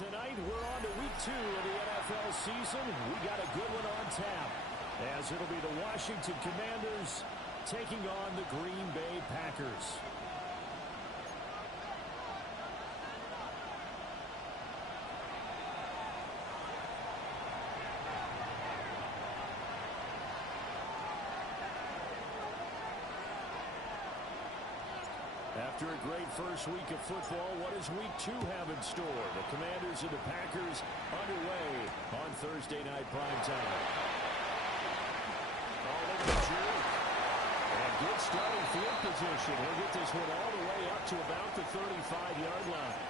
Tonight, we're on to week 2 of the NFL season. We got a good one on tap, as it'll be the Washington Commanders taking on the Green Bay Packers. After a great first week of football, what does week 2 have in store? The Commanders and the Packers underway on Thursday night primetime. Oh, look at the juke. And good starting field position. He'll get this one all the way up to about the 35-yard line.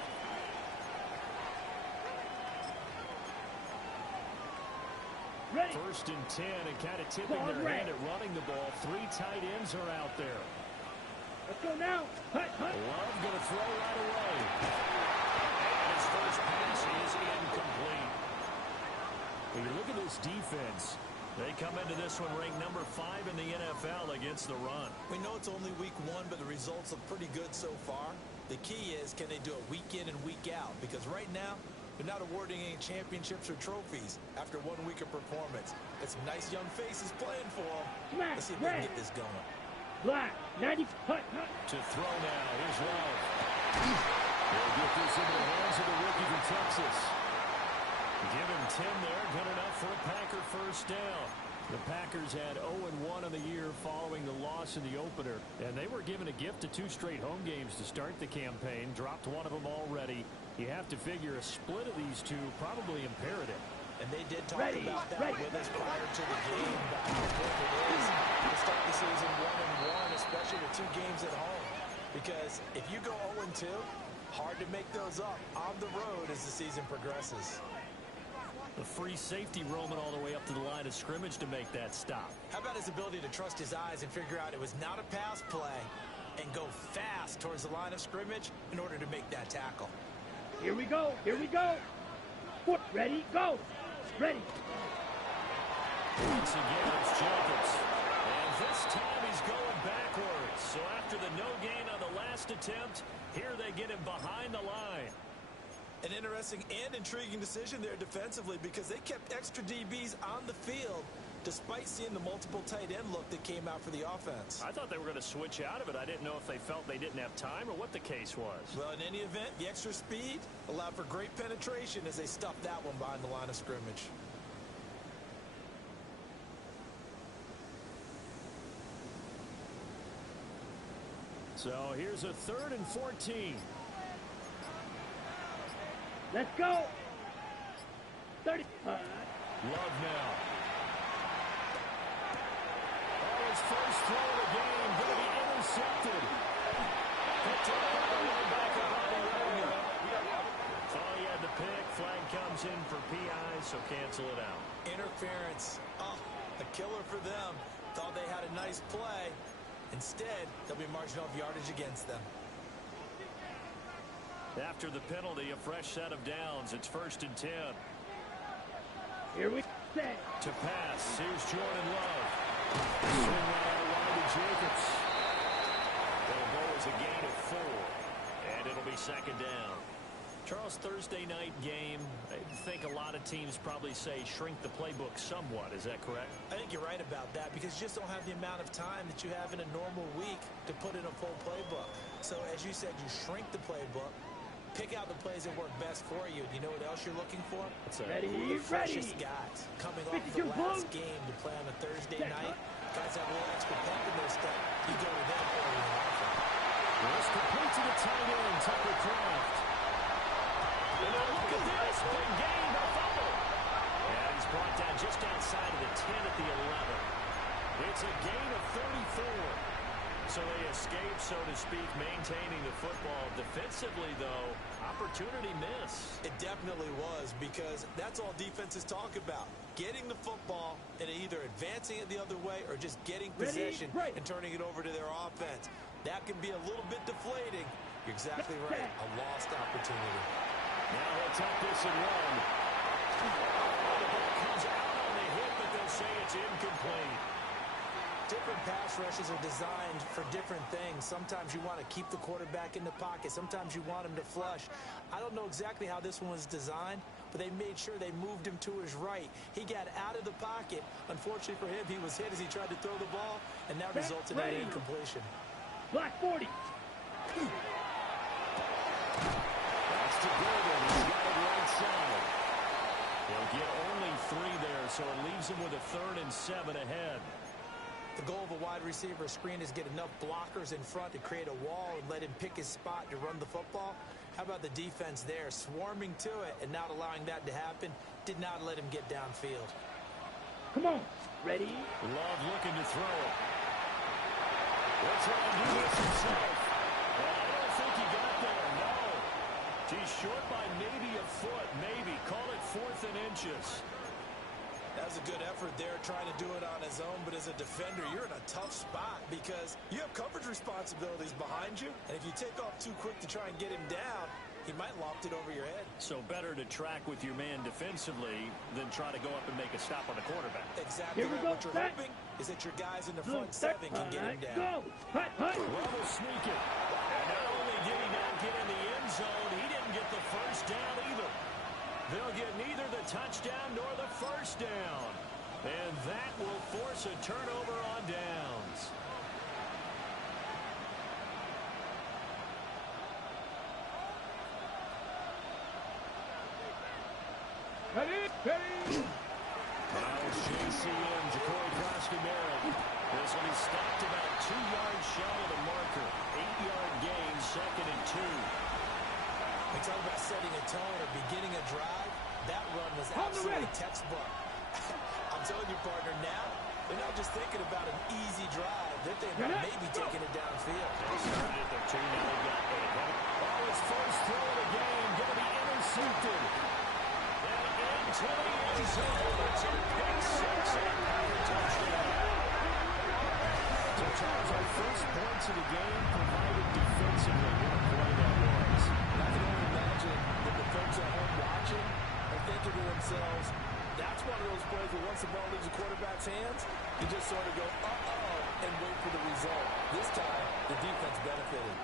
Ready. 1st and 10, and kind of tipping their hand at running the ball. 3 tight ends are out there. Let's go now. Love going to throw right away. And his first pass is incomplete. When you look at this defense, they come into this one ranked number 5 in the NFL against the run. We know it's only week 1, but the results look pretty good so far. The key is, can they do it week in and week out? Because right now, they're not awarding any championships or trophies after 1 week of performance. Got some nice young faces playing for them. Let's see if they can get this going. Black, 90, hut. To throw now, here's Love. They'll get this into the hands of the rookie from Texas. Give him 10 there, good enough for a Packer first down. The Packers had 0-1 in the year following the loss in the opener, and they were given a gift of 2 straight home games to start the campaign, dropped one of them already. You have to figure a split of these 2 probably imperative. And they did talk about that with us prior to the game, about how important it is to start the season 1-1, especially with 2 games at home. Because if you go 0-2, hard to make those up on the road as the season progresses. The free safety roaming all the way up to the line of scrimmage to make that stop. How about his ability to trust his eyes and figure out it was not a pass play and go fast towards the line of scrimmage in order to make that tackle? Here we go. Here we go. Ready, go. Ready. Once again, it's Jacobs. And this time he's going backwards. So after the no gain on the last attempt, here they get him behind the line. An interesting and intriguing decision there defensively, because they kept extra DBs on the field despite seeing the multiple tight end look that came out for the offense. I thought they were going to switch out of it. I didn't know if they felt they didn't have time or what the case was. Well, in any event, the extra speed allowed for great penetration as they stuffed that one behind the line of scrimmage. So here's a 3rd and 14. Let's go. 30. Love now. His first throw of the game going to be intercepted. Picked up by the linebacker, Bobby Wagner. Thought he had the pick. Flag comes in for PI, so cancel it out. Interference. Oh, a killer for them. Thought they had a nice play. Instead, there'll be marginal yardage against them. After the penalty, a fresh set of downs. It's 1st and 10. Here we set. To pass. Here's Jordan Love. Swing right out wide to Jacobs. It'll go as a gain of 4. And it'll be 2nd down. Charles, Thursday night game, I think a lot of teams probably say shrink the playbook somewhat. Is that correct? I think you're right about that, because you just don't have the amount of time that you have in a normal week to put in a full playbook. So as you said, you shrink the playbook, pick out the plays that work best for you. Do you know what else you're looking for? Ready, the freshest guys coming off the last game to play on a Thursday night. Guys have a little extra pep in their step. You go to them early in the offense. Well, it's complete to the tight end, Tucker Kraft. And now look at this. Big gain, a fumble. And he's brought down just outside of the 10 at the 11. It's a gain of 34. So they escape, so to speak, maintaining the football. Defensively, though, opportunity miss. It definitely was, because that's all defenses talk about. Getting the football and either advancing it the other way or just getting possession and turning it over to their offense. That can be a little bit deflating. You're exactly right. A lost opportunity. Now he'll tuck this and run. The ball comes out on the hit, but they'll say it's incomplete. different pass rushes are designed for different things. Sometimes you want to keep the quarterback in the pocket. Sometimes you want him to flush. I don't know exactly how this one was designed, but they made sure they moved him to his right. He got out of the pocket. Unfortunately for him, he was hit as he tried to throw the ball, and that resulted in an incompletion. Black 40. That's to Gordon. He's got it right side. He'll get only 3 there, so it leaves him with a 3rd and 7 ahead. The goal of a wide receiver screen is get enough blockers in front to create a wall and let him pick his spot to run the football. How about the defense there, swarming to it and not allowing that to happen? Did not let him get downfield. Come on. Ready? Love looking to throw it. Let's try and do this himself. Well, I don't think he got there, no. He's short by maybe a foot, maybe. Call it 4th and inches. That was a good effort there trying to do it on his own, but as a defender, you're in a tough spot because you have coverage responsibilities behind you, and if you take off too quick to try and get him down, he might loft it over your head. So better to track with your man defensively than try to go up and make a stop on the quarterback. Exactly right. What you're hoping is that your guys in the front 7 can get him down. Go. Hut, hut. Rubble sneak it. And not only did he not get in the end zone, he didn't get the first down either. They'll get neither the touchdown nor the first down. And that will force a turnover on downs. Ready? Ready? Now it's JCM, Ja'Cory Costamare. This one is stopped about 2 yards shy of the marker. 8-yard gain, 2nd and 2. We talk about setting a tone or beginning a drive. That run was absolutely textbook. I'm telling you, partner, now they're not just thinking about an easy drive. They're thinking about maybe taking it downfield. They started at their 2, now they got it. Oh, his first throw of the game, going to be intercepted. And into the end zone. It's a pick 6 and a touchdown. So, Charles, our first points of the game provided defensively. What a play that was. I can only imagine that the folks at home watching are thinking to themselves, that's one of those plays where once the ball leaves the quarterback's hands, you just sort of go, uh-oh, and wait for the result. This time, the defense benefited.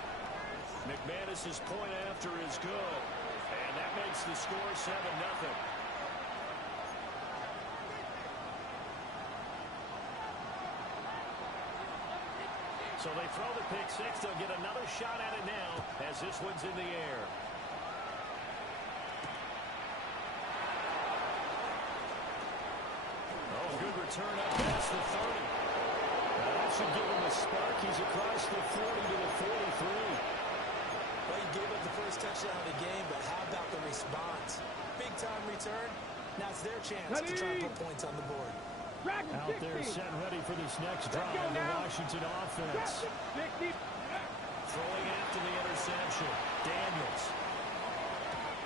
McManus's point after is good. And that makes the score 7-0. So they throw the pick 6. They'll get another shot at it now as this one's in the air. Oh, good return up past the 30. Now that should give him a spark. He's across the 40 to the 43. Well, you gave up the first touchdown of the game, but how about the response? Big-time return. Now it's their chance to try and put points on the board. Out there set ready for this next drive, the Washington offense. Throwing after the interception, Daniels.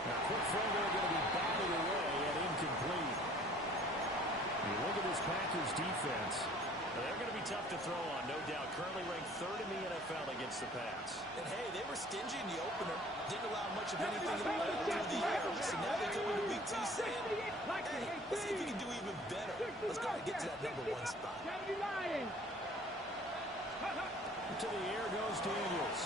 Now, quick throw there, going to be batted away and incomplete. You look at this Packers defense. They're going to be tough to throw on, no doubt. Currently ranked 3rd in the NFL against the pass. And, hey, they were stingy in the opener. Didn't allow much of anything at all through the air. So now they come into week 2 saying, hey, let's see if we can do even better. Let's go and get to that number 1 spot. To the air goes Daniels.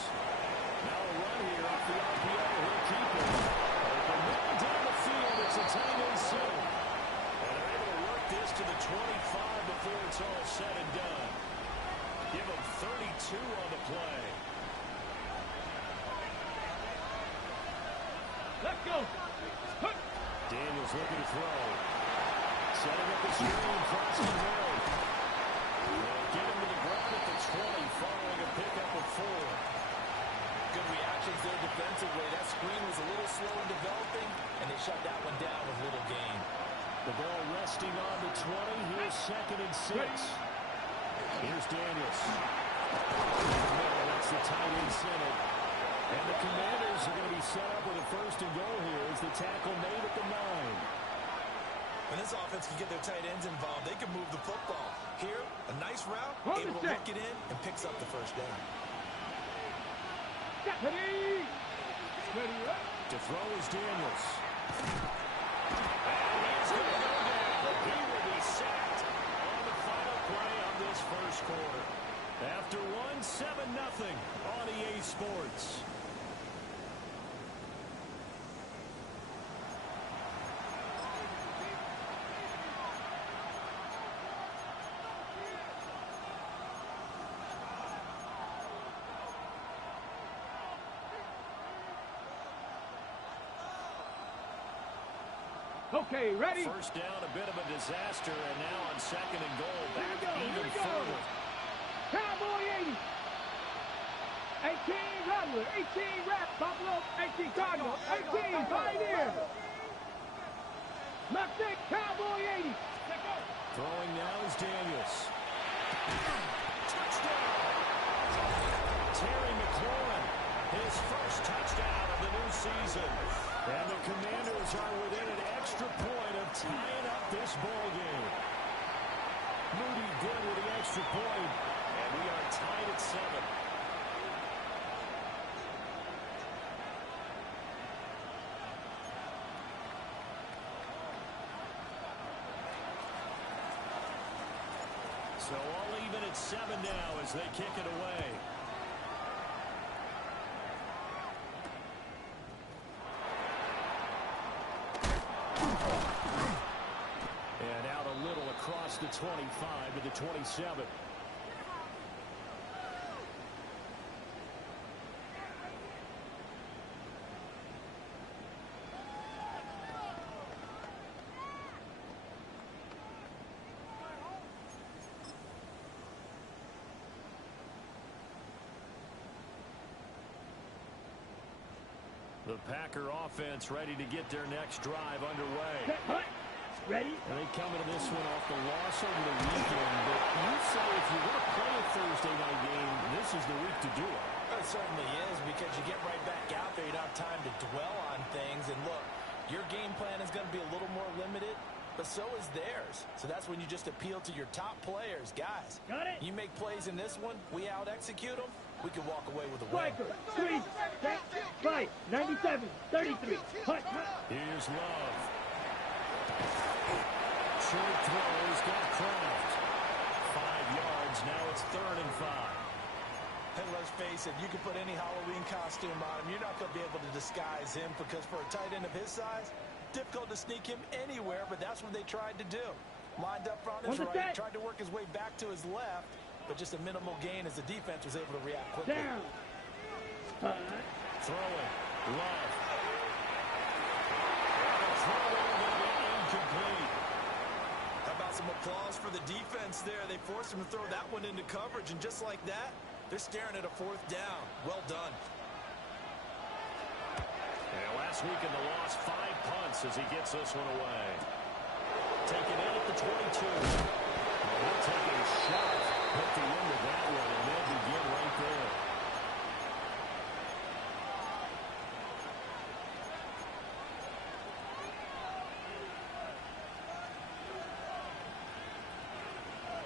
Now a run here off the RPO. He'll keep it. Open man down the field. It's a tight end set. And they're able to work this to the 25 before it's all said and done. Give him 32 on the play. Let's go. Daniels looking to throw. Setting up the screen. Crossing the road. Get him to the ground at the 20 following a pickup of 4. Good reactions there defensively. That screen was a little slow in developing, and they shut that one down with little gain. The ball resting on the 20. Here's 2nd and 6. Here's Daniels. That's the tight end center. And the Commanders are going to be set up with a 1st and goal here as the tackle made at the 9. When this offense can get their tight ends involved, they can move the football. Here, a nice route, able to look it in, and picks up the 1st down. To throw is Daniels. And he's going to go down. He will be sacked on the final play of this 1st quarter. Okay, ready? First down, a bit of a disaster, and now on second and goal, back Here even we go. further. Cowboy 80. 18 Rattler, 18 Rat, Buffalo, 18 Cardinal, 18 Pioneer. Left six, Cowboy 80. Throwing now is Daniels. Touchdown! Terry McLaurin, his first touchdown of the new season. And the Commanders are within an extra point of tying up this ball game. Moody good with the extra point, and we are tied at 7. So all even at 7 now as they kick it away. And out a little across the 25 to the 27. The Packer offense ready to get their next drive underway. Ready? And they come into this one off the loss over the weekend. But you say if you want to play a Thursday night game, this is the week to do it. It certainly is, because you get right back out there. You don't have time to dwell on things. And look, your game plan is going to be a little more limited, but so is theirs. So that's when you just appeal to your top players. Guys, got it. You make plays in this one, we out-execute them, we can walk away with a win. Striker, 3, right, 97, 33, hut. Here's Love. Short throw, he's got Kraft. 5 yards, now it's 3rd and 5. Hey, let's face it, you can put any Halloween costume on him. You're not going to be able to disguise him, because for a tight end of his size, difficult to sneak him anywhere, but that's what they tried to do. Lined up on his right, tried to work his way back to his left, but just a minimal gain as the defense was able to react quickly. Down. Throwing. Love. Throwing incomplete. How about some applause for the defense there? They forced him to throw that one into coverage, and just like that, they're staring at a 4th down. Well done. And last week in the loss, 5 punts as he gets this one away. Taken in at the 22. And he'll take a shot at the end of that one, and they'll begin right there.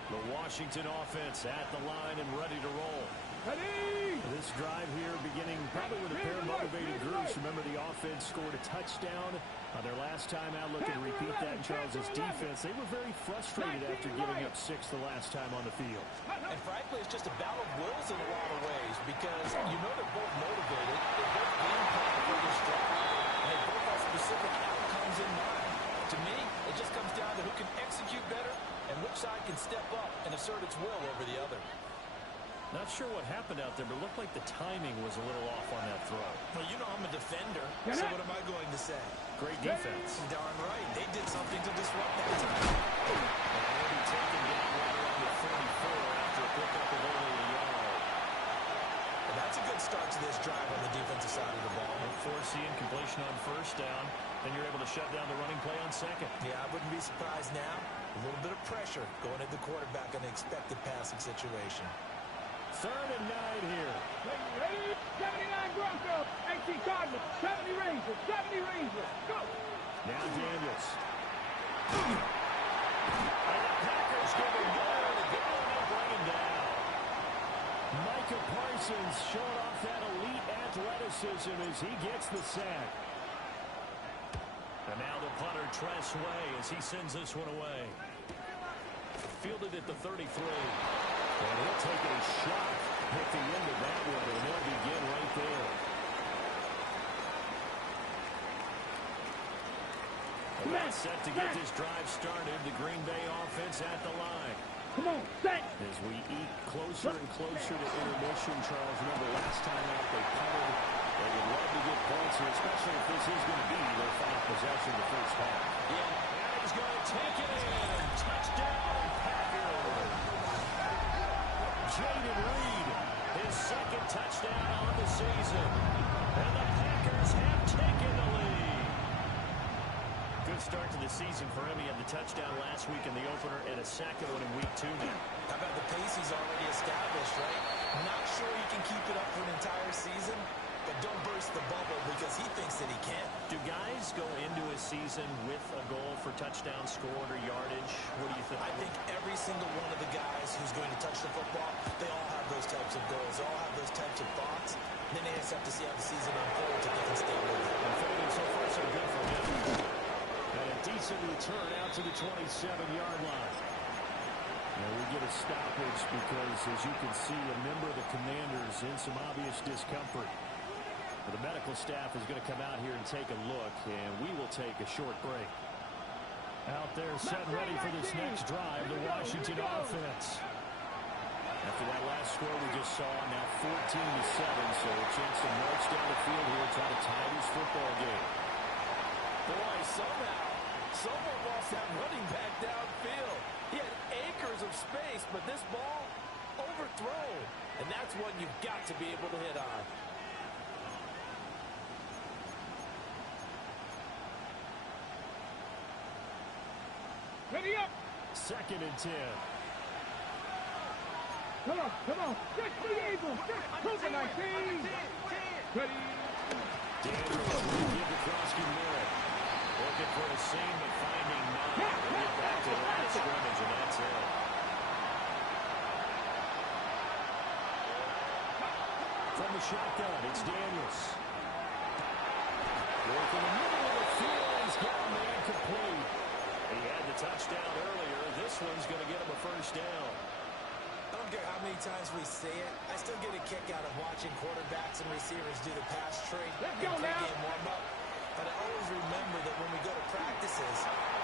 The Washington offense at the line and ready to roll. Ready. This drive here beginning probably with a pair of motivated groups. Remember, the offense scored a touchdown on their last time out. Looking to repeat that in Charles's defense. They were very frustrated after giving up 6 the last time on the field. And frankly, it's just a battle of wills in a lot of ways, because you know they're both motivated. They're both game planning for this drive, and they both have specific outcomes in mind. To me, it just comes down to who can execute better and which side can step up and assert its will over the other. Not sure what happened out there, but it looked like the timing was a little off on that throw. Well, you know I'm a defender, so what am I going to say? Great defense. Darn right. They did something to disrupt that time. And they'll be taken down right around the 44 after a pickup of only a yard. And that's a good start to this drive on the defensive side of the ball. Forcing completion on 1st down, then you're able to shut down the running play on 2nd. Yeah, I wouldn't be surprised now. A little bit of pressure going at the quarterback in an expected passing situation. 3rd and 9 here. Ready. 79 Broncos, 18 Cardinals, 70 Rangers, 70 Rangers. Go. Now Daniels. And the Packers give him goal to go and bring him down. Micah Parsons showing off that elite athleticism as he gets the sack. And now the punter, Tress Way, as he sends this one away. Fielded at the 33. And he'll take a shot at the end of that one, and they'll begin right there. And that's set to get this drive started. The Green Bay offense at the line. Come on, set. As we eat closer and closer to intermission, Charles, remember last time out they punted They would love to get points here, especially if this is going to be their final possession of the first half. Yeah, and he's going to take it in. Touchdown, Packers. Jaden Reed, his second touchdown on the season. And the Packers have taken the lead. Good start to the season for him. He had the touchdown last week in the opener and a second one in week 2 now. How about the pace he's already established, right? Not sure he can keep it up for an entire season, but don't burst the bubble because he thinks that he can. Do guys go into a season with a goal for touchdown scored or yardage? What do you think? I think every single one of the guys who's going to touch the football, they all have those types of goals. They all have those types of thoughts. And then they just have to see how the season unfolds if they can stay with it. And Fagan, so far so good for him. And a decent return out to the 27-yard line. And we get a stoppage because, as you can see, a member of the Commanders in some obvious discomfort. But the medical staff is going to come out here and take a look, and we will take a short break. Out there, set ready for this next drive, the Washington offense. After that last score we just saw, now 14-7, so a chance to march down the field here, try to tie this football game. Boy, somehow, someone lost that running back downfield. He had acres of space, but this ball overthrown. And that's one you've got to be able to hit on. Ready up. 2nd and 10. Come on, come on. Six the Eagles. Cooper 19. Ready. Daniels will give the Krosky Merritt. Looking for a seam, but finding none. They get back to the line of scrimmage, and that's it. From the shotgun, it's Daniels. Working the middle of the field. He's got a man complete. He had the touchdown earlier. This one's going to get him a first down. I don't care how many times we say it, I still get a kick out of watching quarterbacks and receivers do the pass trade Let's and go now. pregame warm-up. But I always remember that when we go to practices,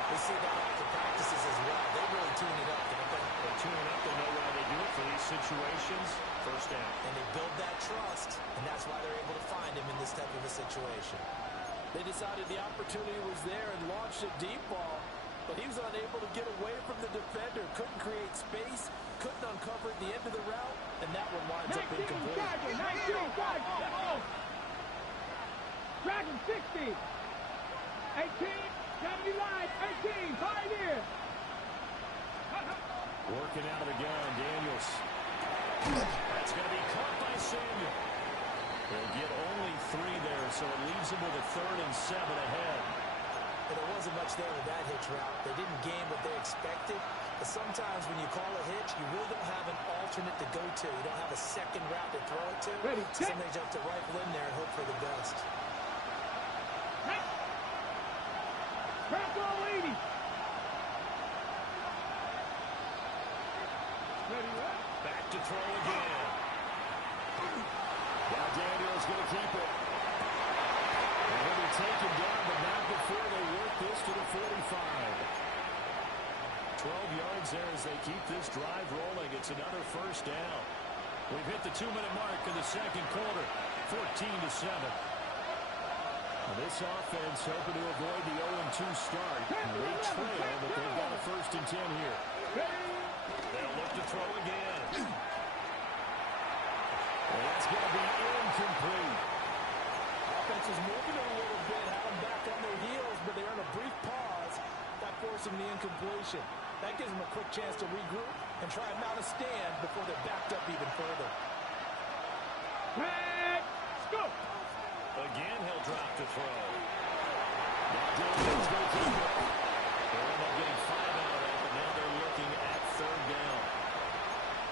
we see that after practices as well. They really tune it up, don't they? They tune it up. They know why they do it for these situations. First down. And they build that trust, and that's why they're able to find him in this type of a situation. They decided the opportunity was there and launched a deep ball, but he was unable to get away from the defender, couldn't create space, couldn't uncover at the end of the route, and that one winds up 19 incomplete. Dragon. 19 Dragon. Dragon 60. 18. 70 line. 18. Pioneer. Working out of the gun, Daniels. That's going to be caught by Samuel. They'll get only 3 there, so it leaves them with a 3rd and 7 ahead. And there wasn't much there with that hitch route. They didn't gain what they expected. But sometimes when you call a hitch, you really don't have an alternate to go to. You don't have a second route to throw it to. Ready, so sometimes you have to rifle in there and hope for the best. Crack all 80. Ready up. Back to throw again. Now Daniels going to keep it. And he'll be taken down, but not before they work this to the 45. 12 yards there as they keep this drive rolling. It's another first down. We've hit the 2-minute mark in the second quarter. 14-7. Well, this offense hoping to avoid the 0-2 start. They trail, but they've got a 1st and 10 here. They'll look to throw again. And that's going to be incomplete. Offense is moving a little bit, had them back on their heels, but they're in a brief pause. That forcing the incompletion. That gives them a quick chance to regroup and try and mount a stand before they're backed up even further. Let's go. Again, he'll drop to throw. Now Daniels going to keep it. They'll end up getting 5 out of that, but now they're looking at 3rd down.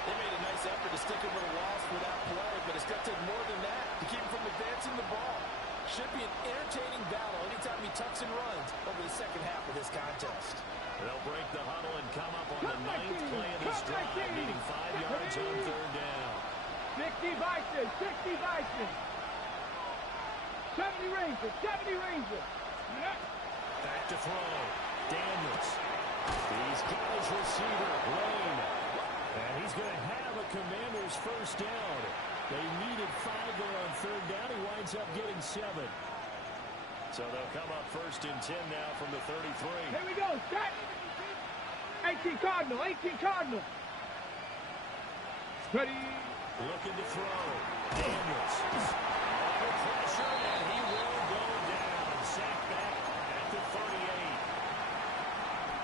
They made a nice effort to stick him with a loss for that play, but it's going to take more than that to keep him from advancing the ball. Should be an entertaining battle anytime he tucks and runs over the second half of this contest. They'll break the huddle and come up on the 9th play of this drive, needing 5 yards on 3rd down. 60 Bison. 60 Bison. 70 Rangers. 70 Rangers. Back to throw. Daniels. He's got his receiver, Lane. And he's going to have a Commanders first down. They needed 5 there on third down. He winds up getting 7. So they'll come up first and 10 now from the 33. Here we go. Set. 18 Cardinal. 18 Cardinal. Ready. Looking to throw. Daniels. Under pressure, and he will go down. Sacked back at the 38.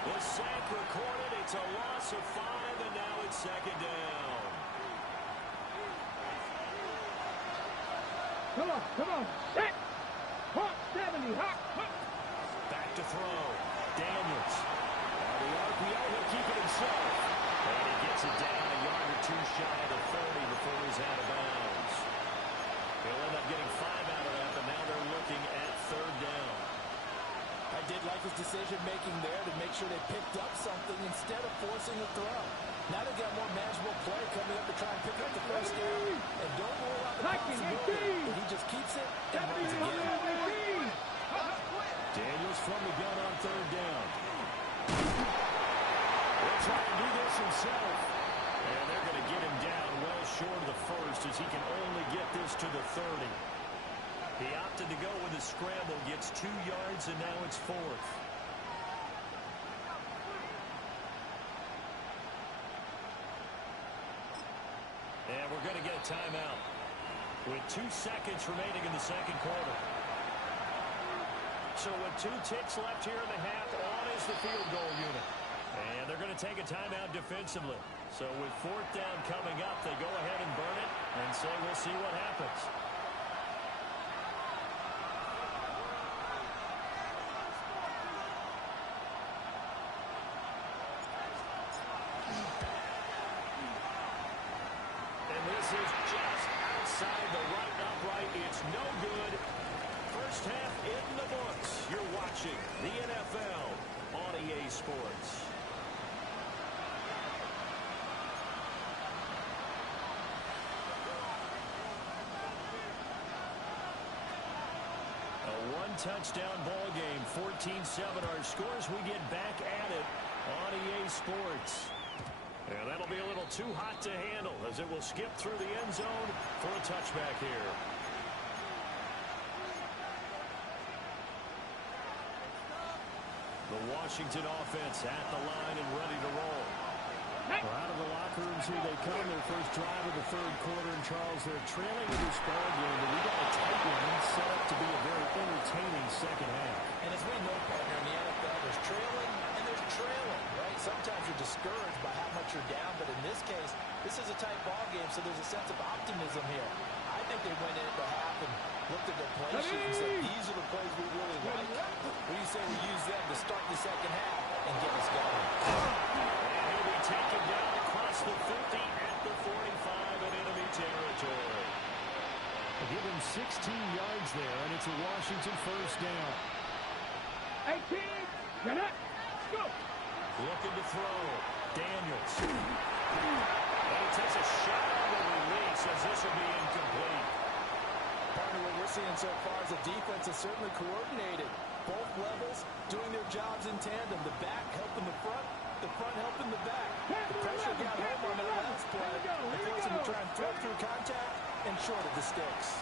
The sack recorded. It's a loss of 5, and now it's second down. Come on, come on. Set. Hawk 70. Hawk. Back to throw. Daniels. The RPO, he'll keep it himself. And he gets it down a yard or 2 shy of the 30 before he's out of bounds. He'll end up getting 5 out of that, but now they're looking at third down. I did like his decision-making there to make sure they picked up something instead of forcing a throw. Now they've got more manageable play coming up to try and pick up the first down. And don't rule out the possibility. But he just keeps it and runs again. Daniels from the gun on third down. He'll try and do this himself. And they're going to get him down well short of the first as he can only get this to the 30. He opted to go with a scramble, gets 2 yards, and now it's 4th. And we're going to get a timeout with 2 seconds remaining in the second quarter. So with 2 ticks left here in the half, on is the field goal unit. And they're going to take a timeout defensively. So with 4th down coming up, they go ahead and burn it and say we'll see what happens. And this is just outside the right upright. It's no good. First half in the books. You're watching the NFL on EA Sports. A 1-touchdown ball game, 14-7 our scores. We get back at it on EA Sports. And that'll be a little too hot to handle as it will skip through the end zone for a touchback here. The Washington offense at the line and ready to roll. Well, out of the locker rooms here they come. Their first drive of the third quarter. And Charles, they're trailing in this ball game, but we got a tight one set up to be a very entertaining second half. And as we know, partner, in the NFL, there's trailing and there's trailing, right? Sometimes you're discouraged by how much you're down, but in this case, this is a tight ball game, so there's a sense of optimism here. I think they went into half and looked at their play sheet and said, these are the plays we really like. What do you say we use them to start the second half and get us going? And he'll be taken down across the 50 at the 45 in enemy territory. They'll give him 16 yards there, and it's a Washington first down. 18, get up, go. Looking to throw. Daniels. And he takes a shot on the release as this will be incomplete. Partner, what we're seeing so far is the defense is certainly coordinated. Both levels doing their jobs in tandem. The back helping the front helping the back. The pressure got home on that last play. They forced him to try and throw through contact and short of the sticks.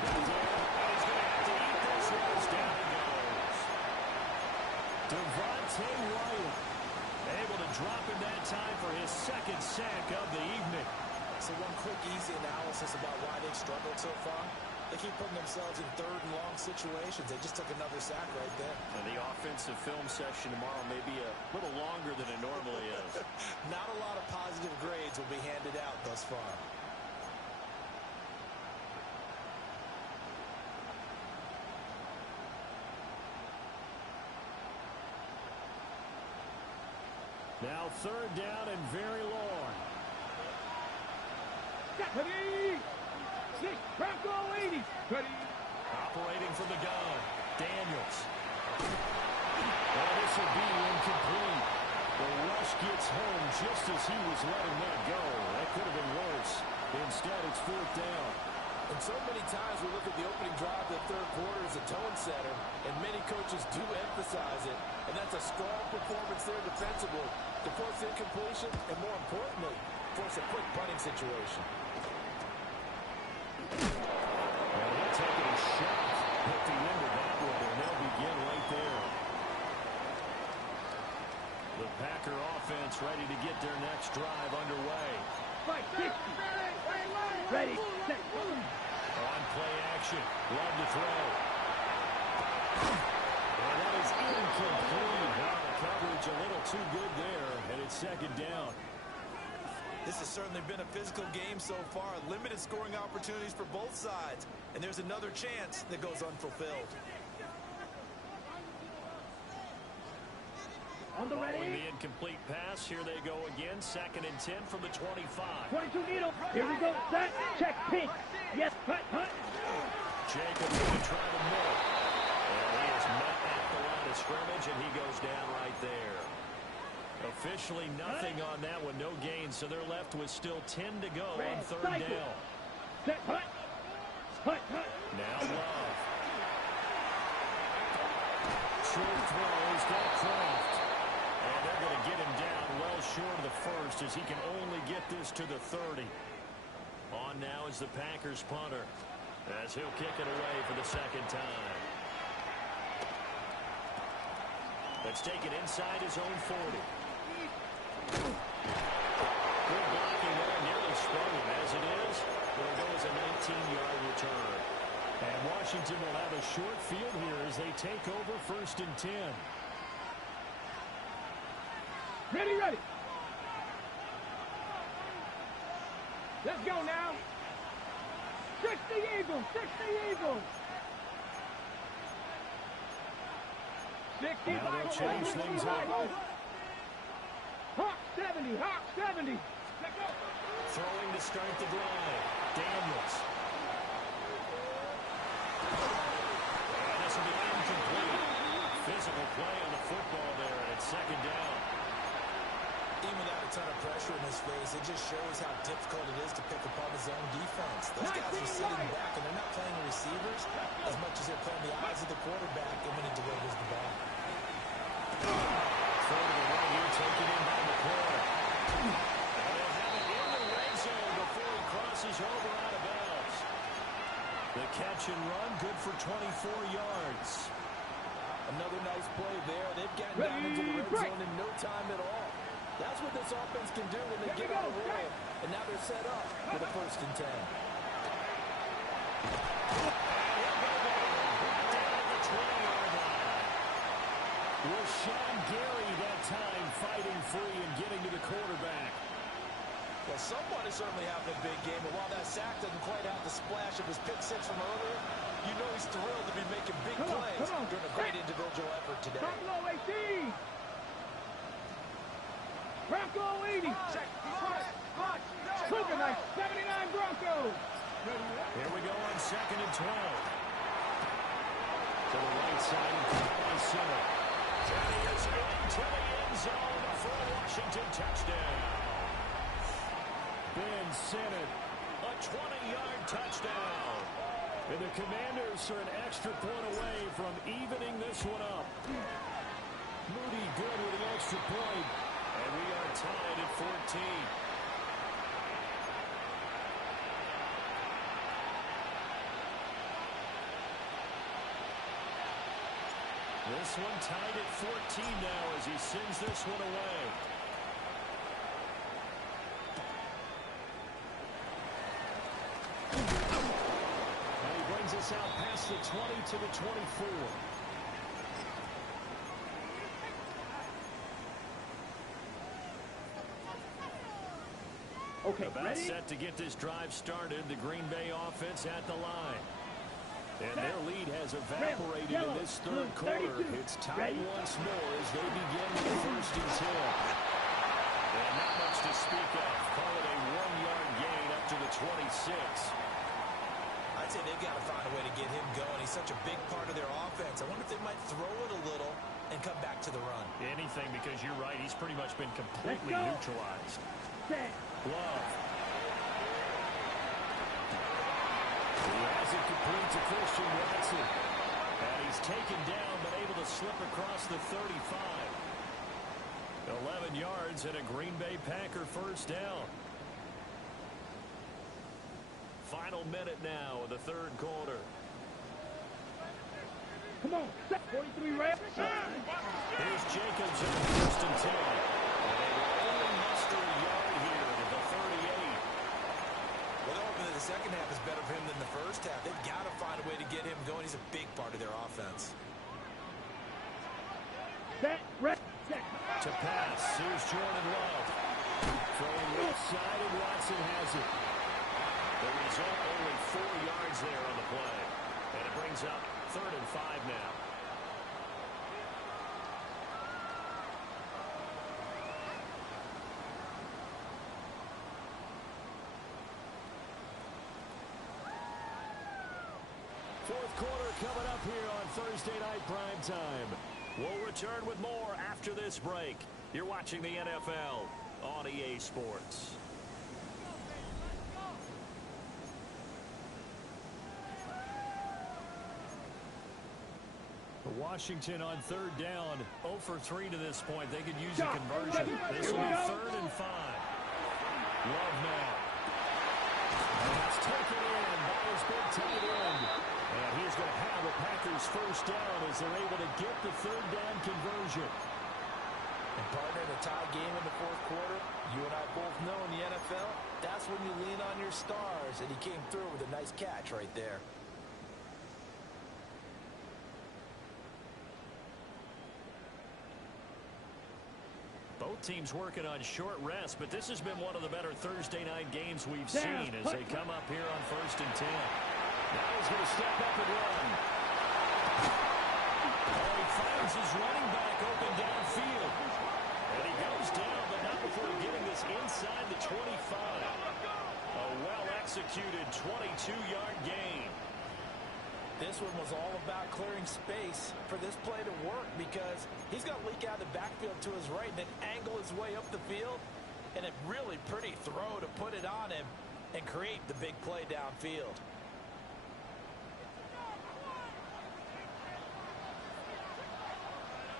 And he's going to have to eat this one. Down he goes. Devontae Wyatt able to drop in that time for his second sack of the evening. So one quick, easy analysis about why they've struggled so far. They keep putting themselves in third and long situations. They just took another sack right there. And the offensive film session tomorrow may be a little longer than it normally is. Not a lot of positive grades will be handed out thus far. Now third down and very long. Ready, 6, Bronco 80, ready. Operating from the gun, Daniels. Well, this will be incomplete. The rush gets home just as he was letting that go. That could have been worse. Instead, it's fourth down. And so many times we look at the opening drive of the third quarter as a tone setter, and many coaches do emphasize it, and that's a a strong performance there defensively to force incompletion and, more importantly, force a quick punting situation. Well, they're taking a shot at the end of that one, and they'll begin right there. The Packer offense ready to get their next drive underway. Ready, set, On play action. Love to throw. And that is incomplete. Wow, the coverage a little too good there, and it's second down. This has certainly been a physical game so far. Limited scoring opportunities for both sides. And there's another chance that goes unfulfilled. on the ready. Following the incomplete pass, here they go again. 2nd and 10 from the 25. 22 needle. Here we go. Set. Check. Pink. Yes. Hut. Jacobs going to try to middle. And he is met at the line of scrimmage, and he goes down right there. Officially nothing on that one. No gain, so they're left with still 10 to go on 3rd down. Set. Hut. Now Love. Short throw. He's got Kraft. And they're going to get him down well short of the first as he can only get this to the 30. On now is the Packers punter as he'll kick it away for the 2nd time. Let's take it inside his own 40. Good blocking there, nearly sprung him. As it is, it'll go as a 19-yard return. And Washington will have a short field here as they take over 1st and 10. Ready. Let's go now. 60 Eagles. 60 Now they'll change things up. Hawk 70. Let's go. Throwing to start the drive. Daniels. And this will be incomplete. Physical play on the football there, and it's 2nd down. Even without a ton of pressure in his face, it just shows how difficult it is to pick apart his own defense. Those guys are sitting back, and they're not playing the receivers as much as they're playing the eyes of the quarterback and when he delivers the ball. Throw to the right here, taken in by McCoy. And they'll have it in the red zone before he crosses over out of bounds. The catch and run, good for 24 yards. Another nice play there. They've gotten down into the red zone in no time at all. That's what this offense can do when they get on a roll. And now they're set up for the 1st and 10. Rashawn Gary that time fighting free and getting to the quarterback. Well, someone is certainly having a big game, and while that sack doesn't quite have the splash of his pick six from earlier, you know he's thrilled to be making big plays during a great individual effort today. Bronco 18. Bronco 80. Cougar Knight 79 Broncos. Here we go on 2nd and 12. To the right side and caught by Center. And he is into the end zone for a Washington touchdown. Ben Sinnott, a 20-yard touchdown. And the Commanders are an extra point away from evening this one up. Moody good with an extra point. And we are tied at 14. This one tied at 14 now as he sends this one away. And he brings us out past the 20 to the 24. Okay, About ready? set to get this drive started. The Green Bay offense at the line. And their lead has evaporated in this 3rd quarter. It's tied once more as they begin with the 1st and 10. And not much to speak of. Call it a 1-yard gain up to the 26. I'd say they've got to find a way to get him going. He's such a big part of their offense. I wonder if they might throw it a little and come back to the run. Anything, because you're right. He's pretty much been completely neutralized. Love. He has it complete to Christian Watson. And he's taken down, but able to slip across the 35. 11 yards and a Green Bay Packer first down. Final minute now of the third quarter. Come on, 43 reps. Here's Jacobs at first and 10. And they will only muster a yard here to the 38. Well, they're hoping that the second half is better for him than the first half. They've got to find a way to get him going. He's a big part of their offense. Set, rep, set. To pass, here's Jordan Love. Throwing left side, and Watson has it. The result, only 4 yards there on the play. And it brings up 3rd and 5 now. Fourth quarter coming up here on Thursday Night Primetime. We'll return with more after this break. You're watching the NFL on EA Sports. Washington on third down, 0 for 3 to this point. They could use a conversion. This will be 3rd and 5. Love now. And it's taken in by his big tight end. And he's going to have the Packers first down as they're able to get the 3rd down conversion. And partner, in a tie game in the fourth quarter, you and I both know in the NFL, that's when you lean on your stars. And he came through with a nice catch right there. Both teams working on short rest, but this has been one of the better Thursday night games we've seen as they come up here on 1st and 10. Now he's going to step up and run. Oh, he finds his running back open downfield. And he goes down, but not before getting this inside the 25. A well-executed 22-yard gain. This one was all about clearing space for this play to work because he's got to leak out of the backfield to his right and then angle his way up the field. And a really pretty throw to put it on him and create the big play downfield.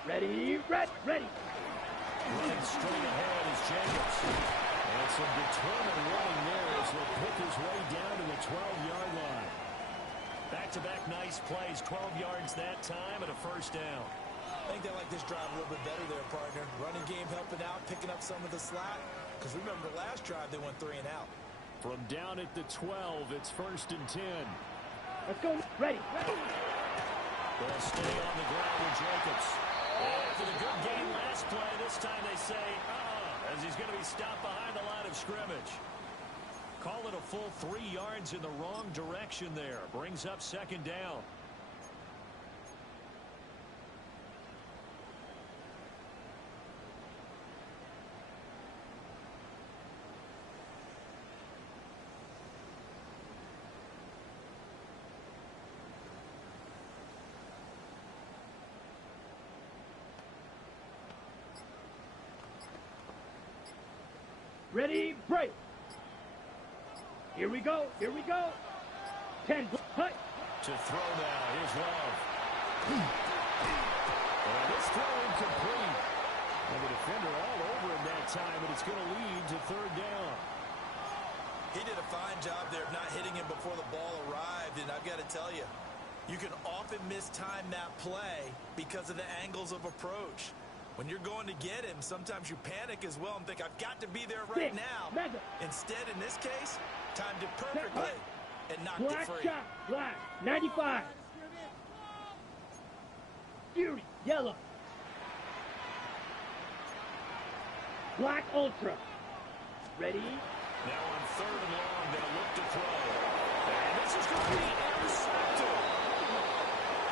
Ready, ready. Running straight ahead is Jacobs. And some determined running there as he'll pick his way down to the 12-yard line. Back-to-back nice plays, 12 yards that time, and a first down. I think they like this drive a little bit better there, partner. Running game helping out, picking up some of the slack. Because remember the last drive, they went 3 and out. From down at the 12, it's 1st and 10. Let's go. Ready. They'll stay on the ground with Jacobs. And after the good game last play, this time they say, as he's going to be stopped behind the line of scrimmage. Call it a full 3 yards in the wrong direction there. Brings up 2nd down. Ready, break. Here we go. 10, hut. To throw now, here's Love. And this throw incomplete. And the defender all over him that time, but it's going to lead to 3rd down. He did a fine job there of not hitting him before the ball arrived, and I've got to tell you, you can often mistime that play because of the angles of approach. When you're going to get him, sometimes you panic as well and think, I've got to be there right now. Instead, in this case, timed it perfectly and knocked it free. Black shot, black, 95. Beauty, yellow. Black ultra. Ready? Now on 3rd and long, they'll look to throw. And this is going to be intercepted.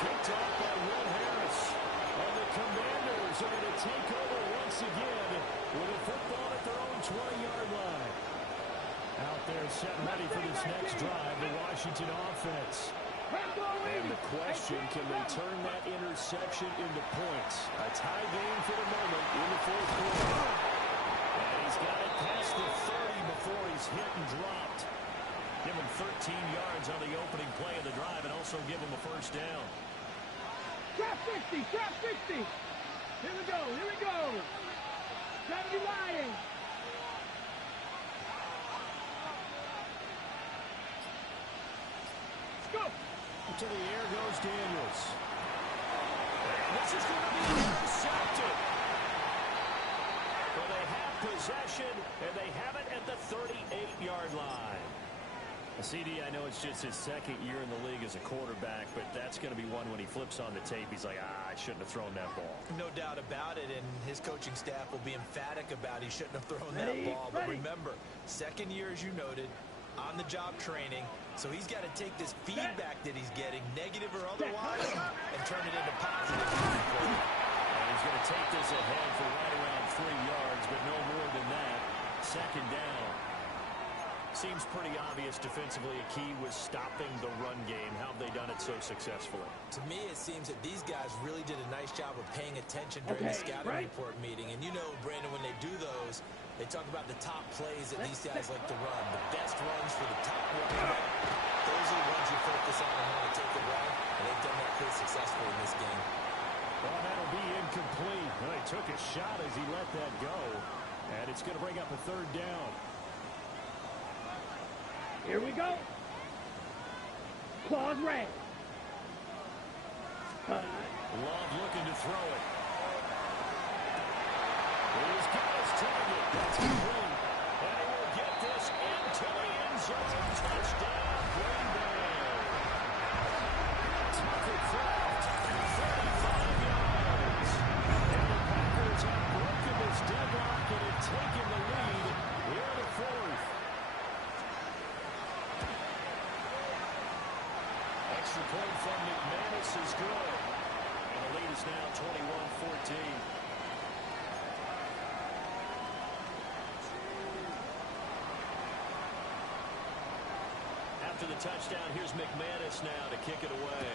Picked off by Will Harris. And the Commanders are going to take over once again with a football at their own 20-yard line. Out there set ready for this next drive, the Washington offense. And the question, can they turn that interception into points? A tie game for the moment in the 4th quarter. And he's got it past the 30 before he's hit and dropped. Give him 13 yards on the opening play of the drive and also give him a first down. Trap 60, trap 60. Here we go. 70 Lions. Go. To the air goes Daniels. This is going to be intercepted. Well, they have possession, and they have it at the 38-yard line. CD, I know it's just his second year in the league as a quarterback, but that's going to be one when he flips on the tape. He's like, I shouldn't have thrown that ball. No doubt about it, and his coaching staff will be emphatic about he shouldn't have thrown that ball. But remember, second year, as you noted, on-the-job training, so he's got to take this feedback that he's getting, negative or otherwise, and turn it into positive. And he's going to take this ahead for right around 3 yards, but no more than that. Second down. Seems pretty obvious defensively a key was stopping the run game. How have they done it so successfully? To me, it seems that these guys really did a nice job of paying attention during the scouting report meeting. And you know, Brandon, when they do those, they talk about the top plays that these guys like to run, the best runs for the top running back. Those are the ones you focus on and want to take away, and they've done that pretty successfully in this game. Well, that'll be incomplete. Well, he took a shot as he let that go, and it's going to bring up a third down. Here we go. Claws red. Love looking to throw it. He's got his target. That's complete. And he will get this into the end zone. Touchdown, Green Bay. Tucker Kraft, 35 yards. And the Packers have broken this deadlock and have taken the lead in the fourth. Extra point from McManus is good. And the lead is now 21-14. After the touchdown, here's McManus now to kick it away.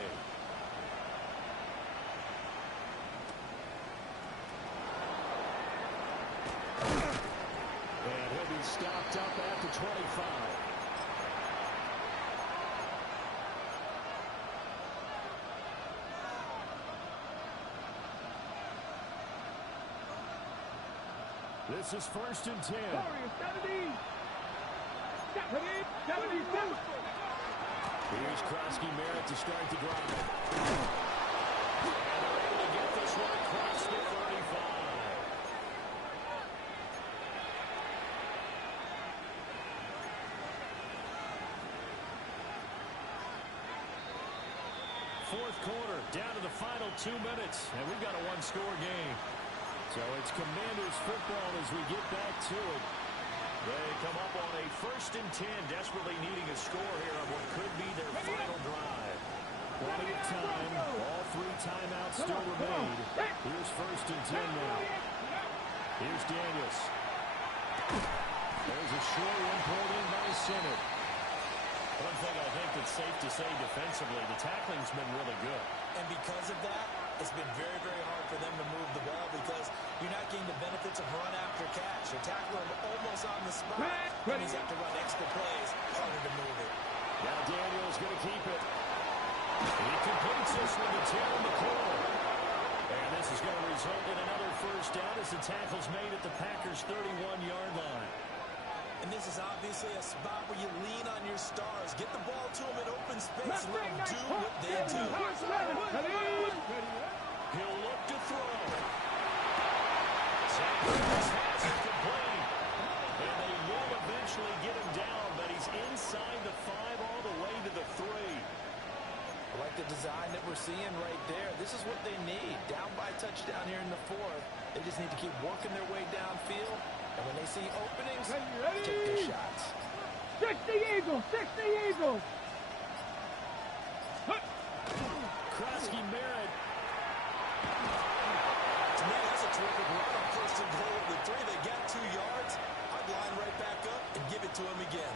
And he'll be stopped up at the 25. This is 1st and 10. 70. 72. Here's Krosky Merritt to start the drive. And they're able to get this one across the 35. Fourth quarter, down to the final 2 minutes, and we've got a one-score game. So it's Commanders football as we get back to it. They come up on a 1st and 10, desperately needing a score here on what could be their final drive. Plenty of time. All 3 timeouts still remain. Here's 1st and 10 now. Here's Daniels. There's a short one pulled in by Sinnott. One thing I think that's safe to say defensively, the tackling's been really good. And because of that, it's been very, very hard for them to move the ball because you're not getting the benefits of run after catch. You're tackling them almost on the spot. That means you have to run extra plays, harder to move it. Now Daniels going to keep it. He completes this one to Terry McCall. And this is going to result in another first down as the tackle's made at the Packers' 31-yard line. And this is obviously a spot where you lean on your stars. Get the ball to them in open space and let them do what they do. He'll look to throw. Sanders has it complete. And they will eventually get him down, but he's inside the 5 all the way to the 3. I like the design that we're seeing right there. This is what they need. Down by touchdown here in the 4th. They just need to keep working their way downfield. And when they see openings, take their shots. 60 Eagles! 60 Eagles! Krosky Merritt. To me, that's a terrific run on 1st and goal of the 3. They got 2 yards. I'd line right back up and give it to him again.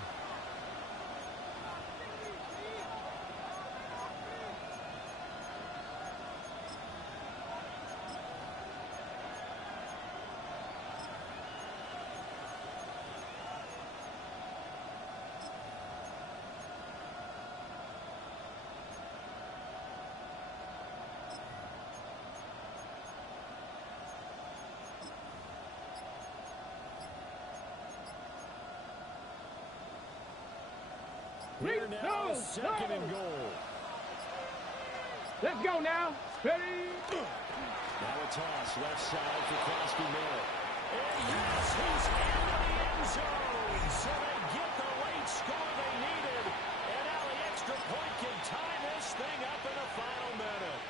Here now, second and goal. Let's go now. Ready? Now a toss left side for Crosby Miller. And yes, he's into the end zone. So they get the late score they needed. And now the extra point can tie this thing up in the final minute.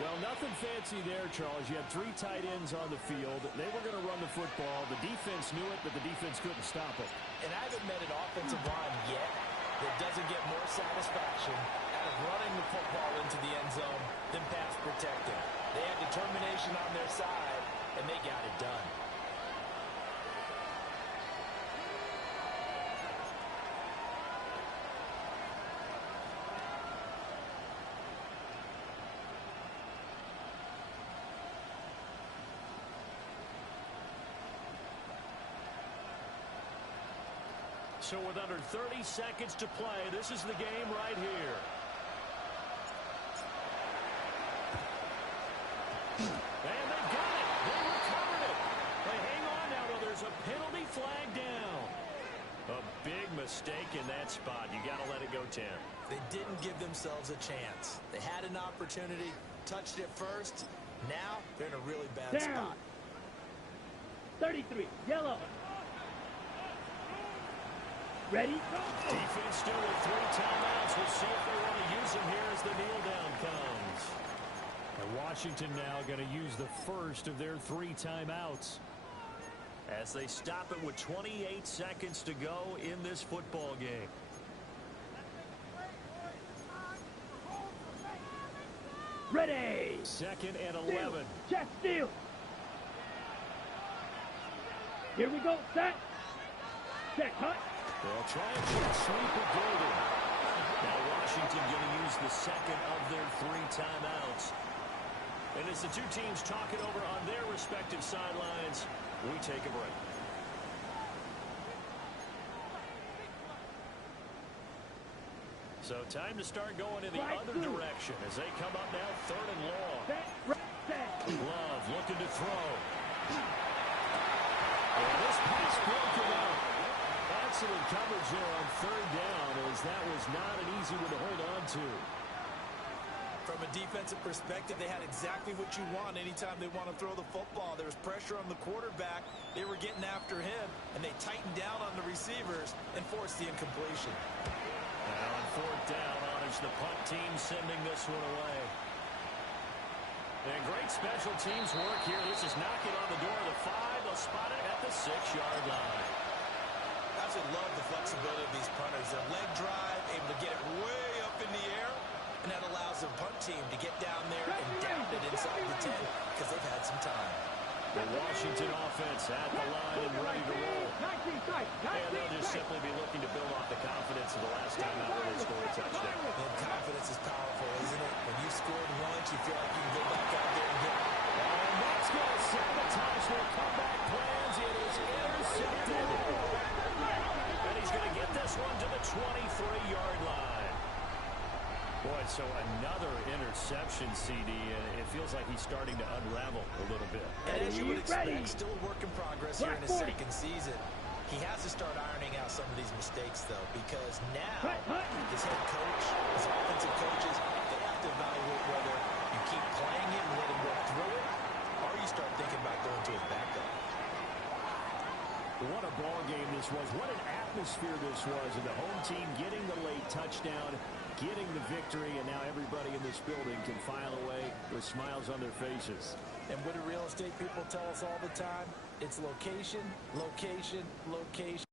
Well, nothing fancy there, Charles. You had three tight ends on the field. They were going to run the football. The defense knew it, but the defense couldn't stop it. And I haven't met an offensive line yet that doesn't get more satisfaction out of running the football into the end zone than pass protecting. They had determination on their side, and they got it done. So with under 30 seconds to play, this is the game right here. And they got it. They recovered it. They hang on now, though. There's a penalty flag down. A big mistake in that spot. You got to let it go, Tim. They didn't give themselves a chance. They had an opportunity, touched it first. Now they're in a really bad spot. 33, yellow. Ready? Defense still with 3 timeouts. We'll see if they want to use them here as the kneel down comes. And Washington now going to use the first of their 3 timeouts as they stop it with 28 seconds to go in this football game. Ready. 2nd and 11. Chest steal. Here we go. Set. Check. Cut. They'll try and jet sweep it golden. Now Washington going to use the second of their 3 timeouts. And as the two teams talk it over on their respective sidelines, we take a break. So time to start going in the other direction as they come up now 3rd and long. Love looking to throw. And this pass broken up. Excellent coverage there on 3rd down, as that was not an easy one to hold on to. From a defensive perspective, they had exactly what you want anytime they want to throw the football. There was pressure on the quarterback. They were getting after him, and they tightened down on the receivers and forced the incompletion. Now on 4th down, honors the punt team, sending this one away. And great special teams work here. This is knocking on the door of the 5. They'll spot it at the 6-yard line. I absolutely love the flexibility of these punters. Their leg drive, able to get it way up in the air, and that allows the punt team to get down there and down it inside the 10 because they've had some time. The Washington offense at the line and ready to roll. And they'll just simply be looking to build off the confidence of the last time out where they scored a touchdown. And confidence is powerful, isn't it? When you scored once, you feel like you can go back out there and get it. And that's going to sabotage their comeback plans. It is intercepted. And he's going to get this one to the 23-yard line. Boy, so another interception, CD, and it feels like he's starting to unravel a little bit. And as you would expect, still a work in progress here in his second season. He has to start ironing out some of these mistakes, though, because now his head coach, his offensive coaches, they have to evaluate whether you keep playing it and let him work through it, or you start thinking about going to his backup. What a ball game this was. What an atmosphere this was. And the home team getting the late touchdown, getting the victory, and now everybody in this building can file away with smiles on their faces. And what do real estate people tell us all the time? It's location, location, location.